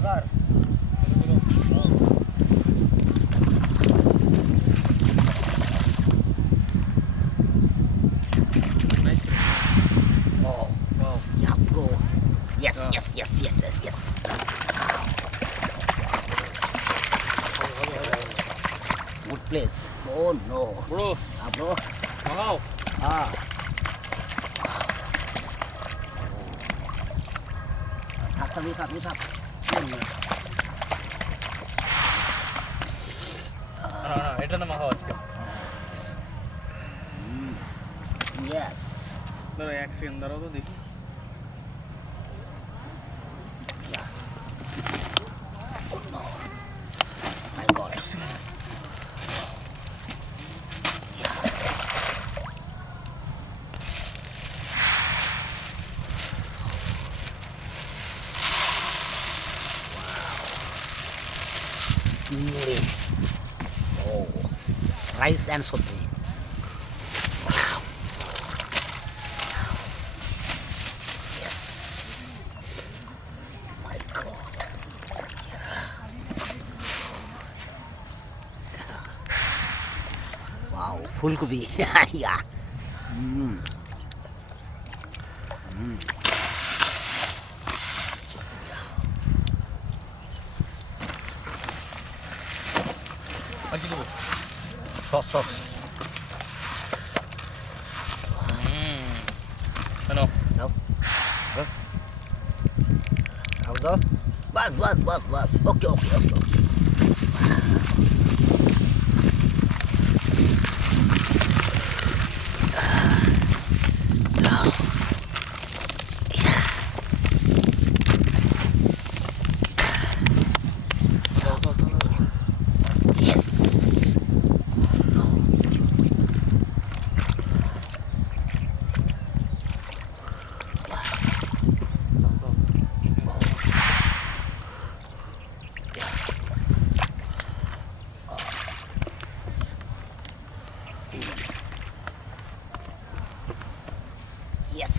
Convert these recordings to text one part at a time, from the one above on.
Sebentar. Nice. Oh, Wow. yeah, bro. Yes, Yeah. yes, yes, yes, yes, yes. Good place. Oh no. Bro. Bro. Wow. Ah. Lihat. এটা না মাখা আজকে Yes. ধরো এক second দাঁড়াও তো দেখি My God. Sweet. Oh, rice and sabji. Yes. My God. Wow, full gobi. Yeah. আর কি দেবো Sauce. কেন No. How go? Bas. Okay. Yes. Yes.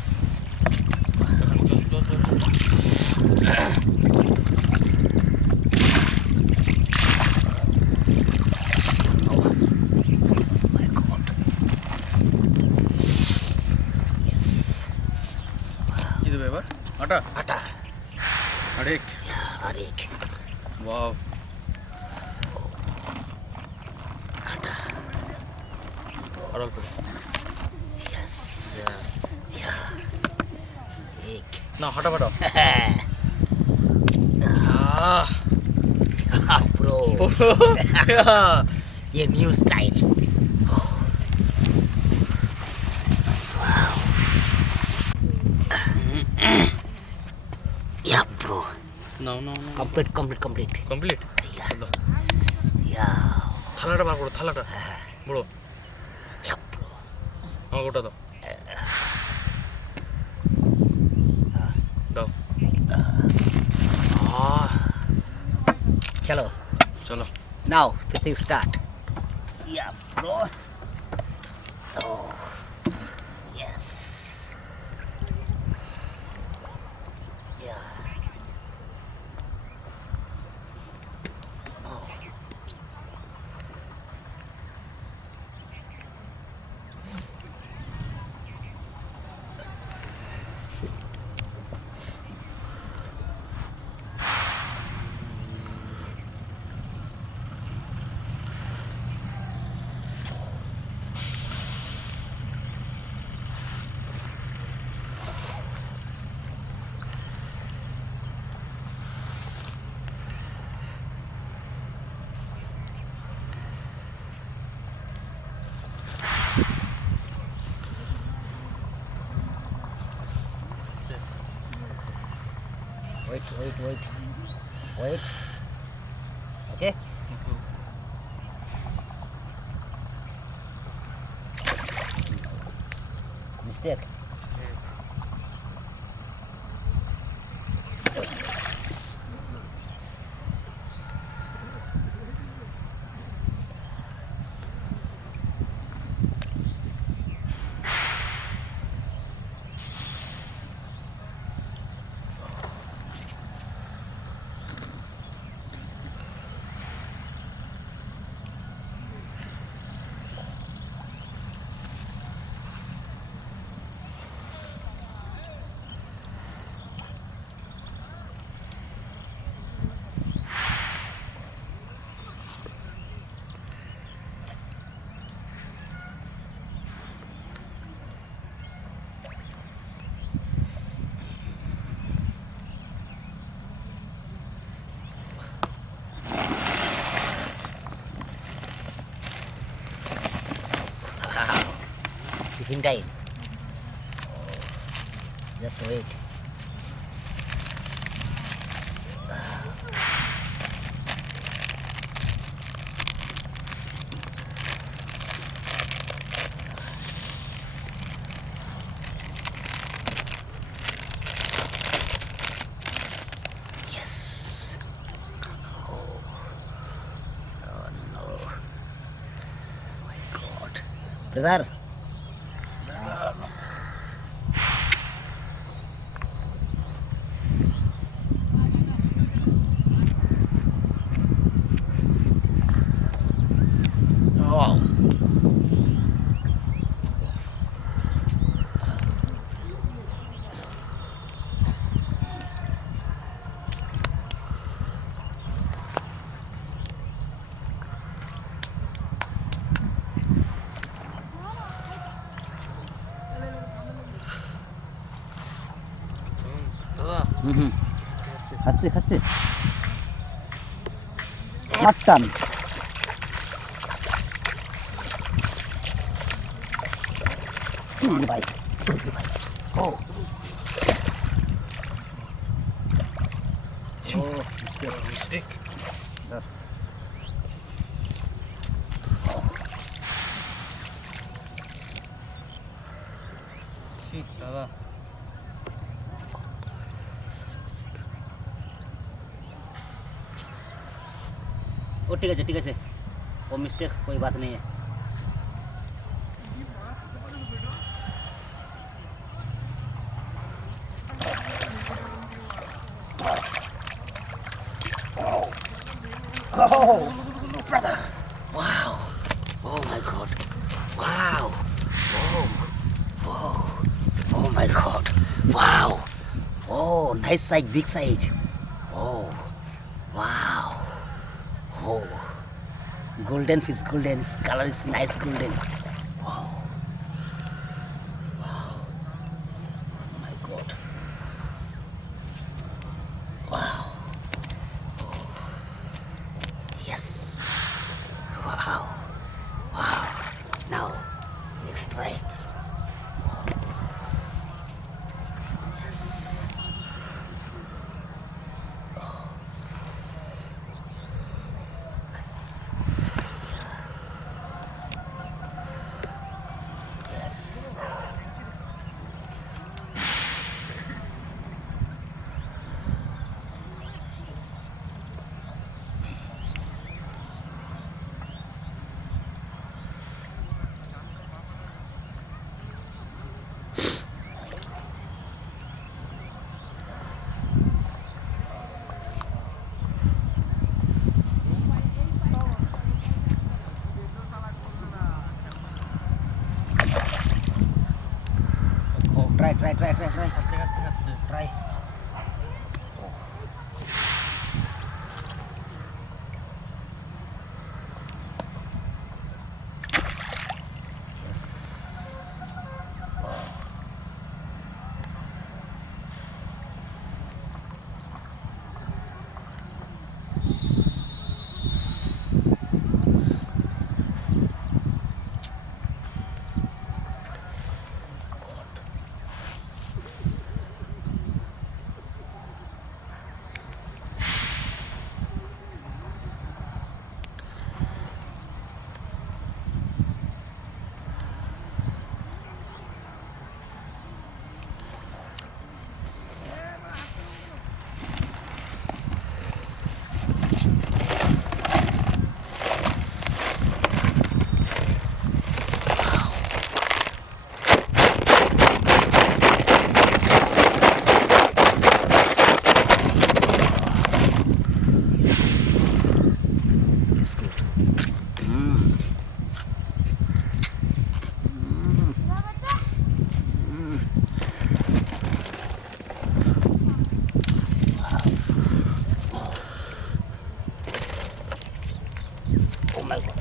My God. Yes. কি দেবে এবার আটা Atta. আরেক Yeah, arik. Wow Atta. আর অল্প Yes. Yeah. Egg. না হাঁটা ফাটা Bro. A new style. Yeah, bro. Now Complete. Complete Yeah. থালাটা বার করো থালাটা বড় Yeah, bro. আমাকে ওটা দাও দাও Chalo. চলো Now, fishing start. Yeah, bro. Oh. Yes. Yeah. Oh. Wait. Okay? Mistake. Vintain. Just wait. Yes. Oh. Oh no. My God. Brother. Oh. দাদা খাচ্ছি মাটন ভাই ও মিস্টেক দাদা ओ ठीक है वो मिस्टेक कोई बात नहीं है Oh, brother. Wow. Oh my God. Wow. Oh my God. Wow. Oh, nice size, big size. Oh. Wow. Oh. Golden fish, golden. Its color is nice golden. Wow. Wow. Oh my God. Wow. Yes. Wow. Wow. Now, let's try. Yes. Yes. Oh, try. Try. Yes. It's good. Oh my God.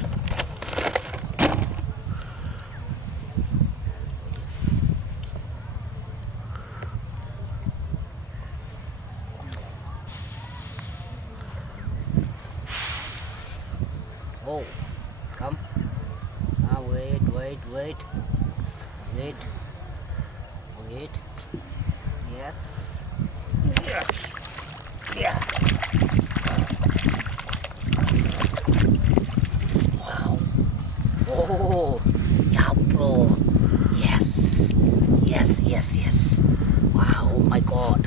Oh, come. Now wait. Wait. Wait. Yes. Yes. Yeah. Wow. Oh. Yeah, bro. Yes. Yes, yes, yes. Wow. Oh my God.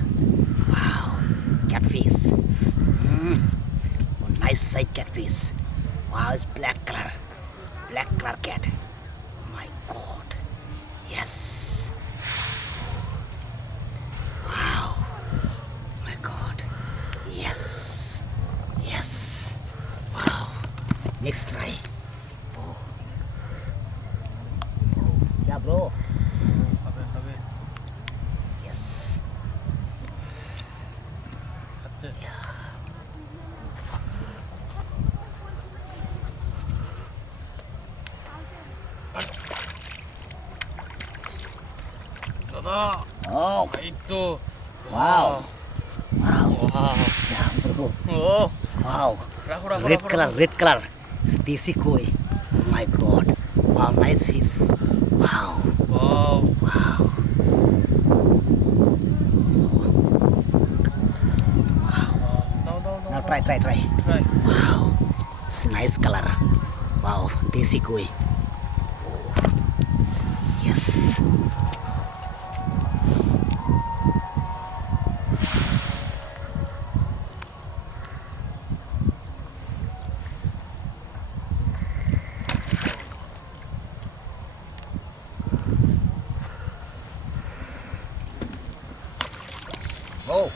Wow. Catfish. Oh, nice size catfish. Wow, it's black color. Black color cat. Oh my God. Yes. Wow. My God. Yes. Yes. Wow. Next try. Oh. Oh. Yeah, bro. হবে Yes. খাচ্ছে দাদা Oh. এই তো Wow. Wow. Wow Yeah, bro. ও Wow. রাখো রাখো Red রাখো color, red color. It's desi koi. Oh my God. Wow, nice fish. Wow. Wow Wow. দাও দাও দাও Now try. Try Wow. It's nice color. Wow, desi koi. Oh. Yes. Oh.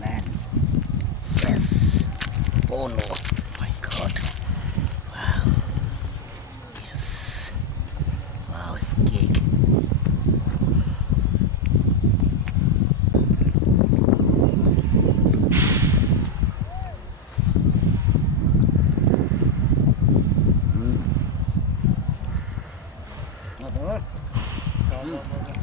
Man. Yes. Oh no. My God. Wow. Yes. Wow, it's cake. দাও দাও দাও দাও।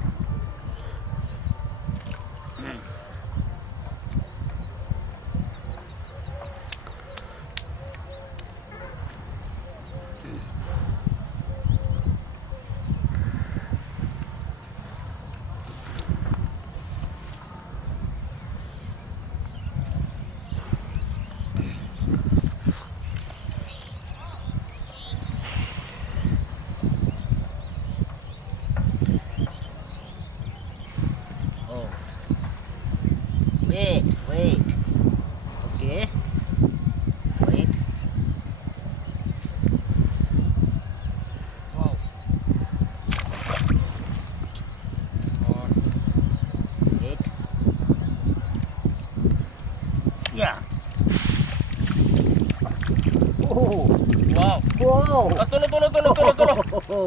তোলো তোলো তোলো তোলো তোলো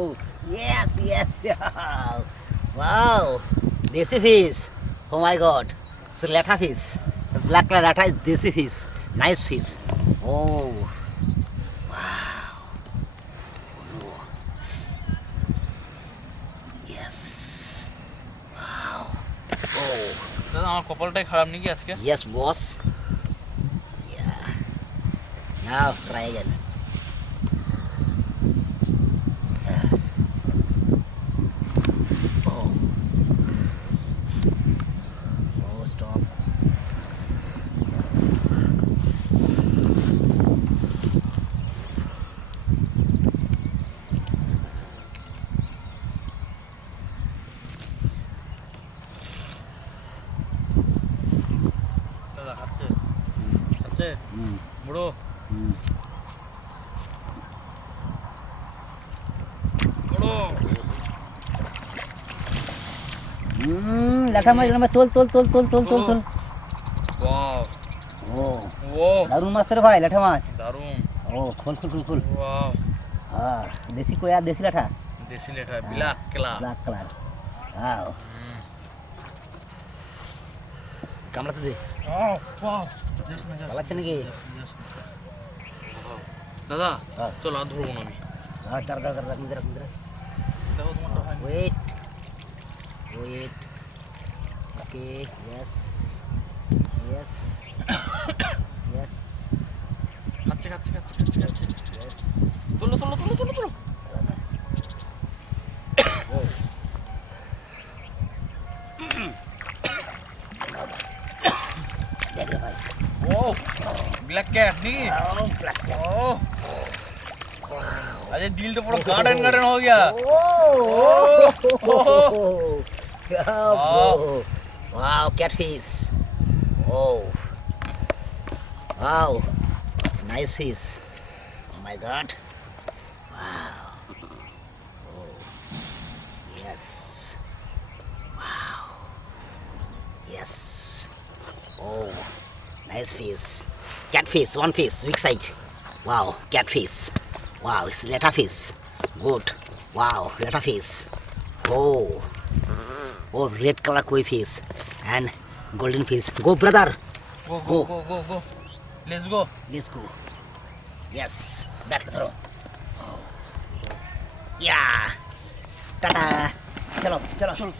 Yes, yes. Wow. Desi fish. Oh my god. It's lata fish. Black color lata is desi fish. Nice fish. Oh. Wow. Oh no. Yes. Wow. Oh. দাদা আমার কপালটাই খারাপ নাকি আজকে Yes, boss. Yeah. Now try again. Oh. Oh, stop. দাদা খাচ্ছে খাচ্ছে বুড়ো বুড়ো লাঠা মাছ তোল তোল তোল তোল তোল তোল তোল ওয়াও ও ও দারুণ মাছ রে ভাই লাঠা মাছ দারুণ ও খোল খোল খোল খোল ওয়াও আর দেশি কোয়া দেশি লাঠা দেশি লেটা black colour black colour wow কামড়াতে দে ওয়াও ভালো লাগছে নাকি দাদা হ্যাঁ। চলো আর ধরবো না আমি আর দাঁড়া দাঁড়া দাঁড়া মিদরা মিদরা দেখো তোমারটা হয় wait wait okay yes yes yes খাচ্ছে খাচ্ছে খাচ্ছে খাচ্ছে খাচ্ছে ইয়েস তোলো তোলো তোলো তোলো তোলো ও দেখ রে ভাই ও ব্ল্যাক ক্যাট নাকি ও ব্ল্যাক ओ अरे दिल तो पूरा गार्डन गार्डन हो गया Wow, catfish. Oh, wow, it's nice fish. Oh my God. Wow. Oh, yes. Wow. Yes. Oh, nice fish. Catfish, one fish, big size. Wow, catfish. Wow, it's leta fish. Good. Wow, leta fish. Oh. Oh, red color koi fish and golden fish. Go, brother. Go go go go go let's go Let's go. Yes. Back to throw. Yeah. Tata. Chalo, chalo.